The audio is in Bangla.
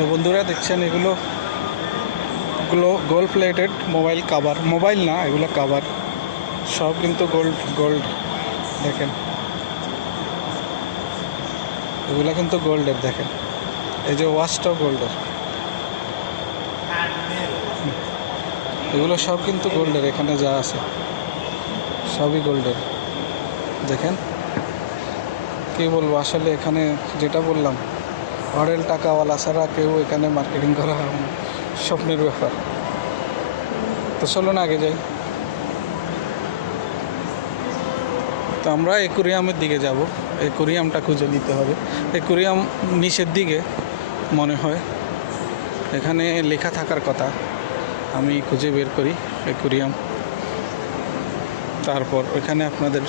তো বন্ধুরা দেখছেন এগুলো gold plated mobile cover, mobile না এগুলো কাভার, সব কিন্তু গোল্ড দেখেন, এগুলো কিন্তু গোল্ডের। দেখেন এই যে ওয়াচটাও গোল্ডের, এগুলো সব কিন্তু গোল্ডের। এখানে যা আছে সবই গোল্ডের। দেখেন কী বলবো, আসলে এখানে যেটা বললাম, অরেল টাকাওয়ালা ছাড়া কেউ এখানে মার্কেটিং করা স্বপ্নের ব্যাপার। তো চলুন আগে যাই। তো আমরা অ্যাকুরিয়ামের দিকে যাব, অ্যাকুরিয়ামটা খুঁজে নিতে হবে। অ্যাকুরিয়াম নিচের দিকে মনে হয়, এখানে লেখা থাকার কথা। আমি খুঁজে বের করি অ্যাকুরিয়াম, তারপর ওইখানে আপনাদের